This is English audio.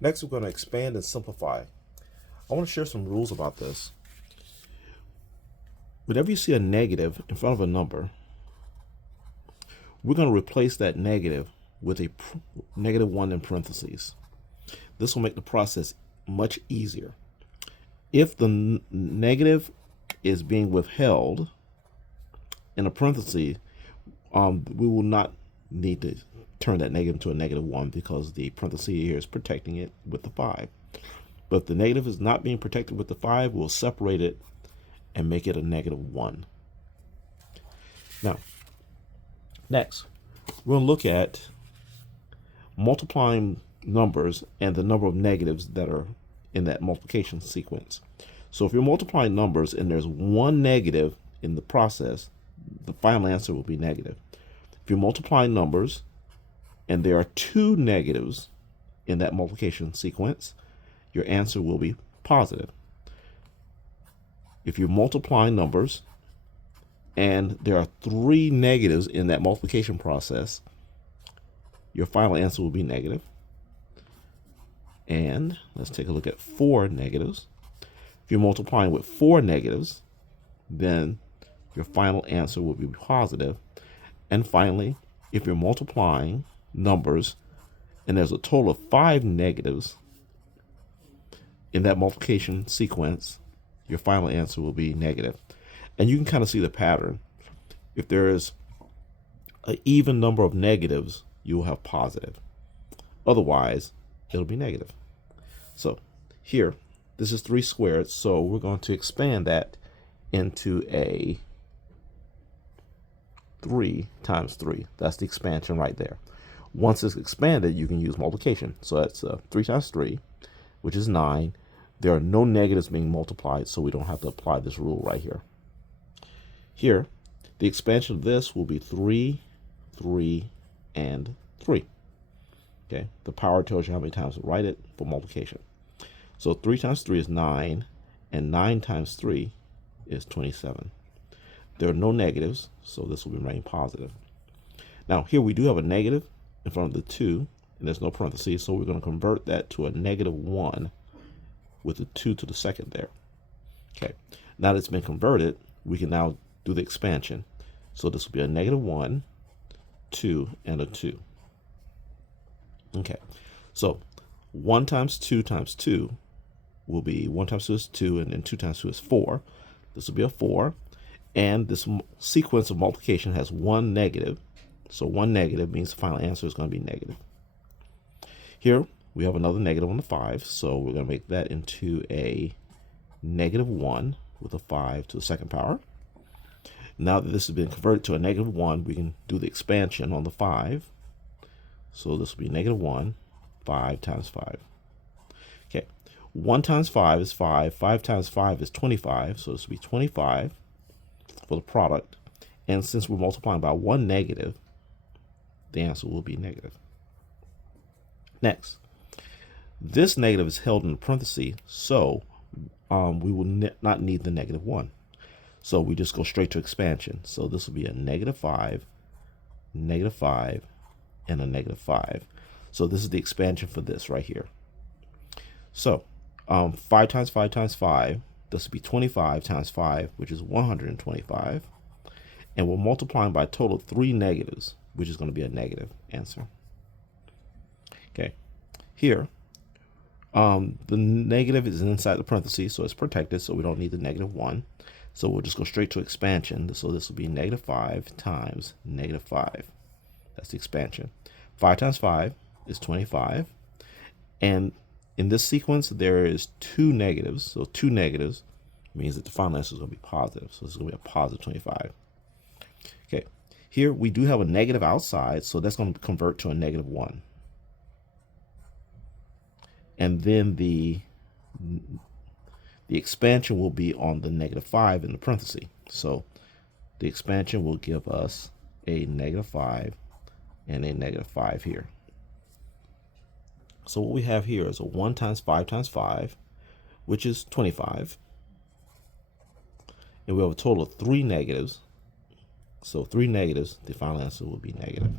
Next, we're going to expand and simplify. I want to share some rules about this. Whenever you see a negative in front of a number, we're going to replace that negative with a -1 in parentheses. This will make the process much easier. If the negative is being withheld in a parenthesis, we will not need to turn that negative into a -1 because the parenthesis here is protecting it with the 5. But if the negative is not being protected with the 5, we'll separate it and make it a -1. Now, next, we're going to look at multiplying numbers and the number of negatives that are in that multiplication sequence. So if you're multiplying numbers and there's one negative in the process, the final answer will be negative. If you're multiplying numbers and there are 2 negatives in that multiplication sequence, your answer will be positive. If you're multiplying numbers and there are 3 negatives in that multiplication process, your final answer will be negative. And let's take a look at 4 negatives. If you're multiplying with 4 negatives, then your final answer will be positive. And finally, if you're multiplying numbers and there's a total of 5 negatives in that multiplication sequence, your final answer will be negative. And you can kind of see the pattern. If there is an even number of negatives, you will have positive. Otherwise, it'll be negative. So here, this is 3 squared, so we're going to expand that into a 3 times 3. That's the expansion right there. Once it's expanded, you can use multiplication. So that's 3 times 3, which is 9. There are no negatives being multiplied, so we don't have to apply this rule right here. Here, the expansion of this will be 3, 3, and 3. Okay, the power tells you how many times to write it for multiplication. So 3 times 3 is 9, and 9 times 3 is 27. There are no negatives, so this will remain positive. Now, here we do have a negative in front of the 2, and there's no parentheses, so we're going to convert that to a -1 with the 2 to the second there. Okay, now that it's been converted, we can now do the expansion. So this will be a -1, 2, and a 2. Okay, so 1 times 2 times 2 will be 1 times 2 is 2, and then 2 times 2 is 4. This will be a 4. And this sequence of multiplication has 1 negative. So 1 negative means the final answer is going to be negative. Here we have another negative on the 5, so we're going to make that into a -1 with a 5 to the second power. Now that this has been converted to a -1, we can do the expansion on the 5. So this will be -1, 5 times 5. Okay, 1 times 5 is 5. 5 times 5 is 25. So this will be 25 for the product. And since we're multiplying by 1 negative, the answer will be negative. Next, this negative is held in parentheses, so we will not need the -1. So we just go straight to expansion. So this will be a -5, -5, and a -5. So this is the expansion for this right here. So 5 times 5 times 5, this will be 25 times 5, which is 125. And we're multiplying by a total of 3 negatives, which is going to be a negative answer. Okay, here, the negative is inside the parentheses, so it's protected, so we don't need the -1. So we'll just go straight to expansion. So this will be -5 times -5. That's the expansion. 5 times 5 is 25. And in this sequence, there is 2 negatives. So 2 negatives means that the final answer is going to be positive. So this is going to be a positive 25. Okay, here we do have a negative outside, so that's going to convert to a -1. And then the expansion will be on the -5 in the parentheses. So the expansion will give us a -5 and a -5 here. So what we have here is a 1 times 5 times 5, which is 25. And we have a total of 3 negatives. So 3 negatives, the final answer will be negative.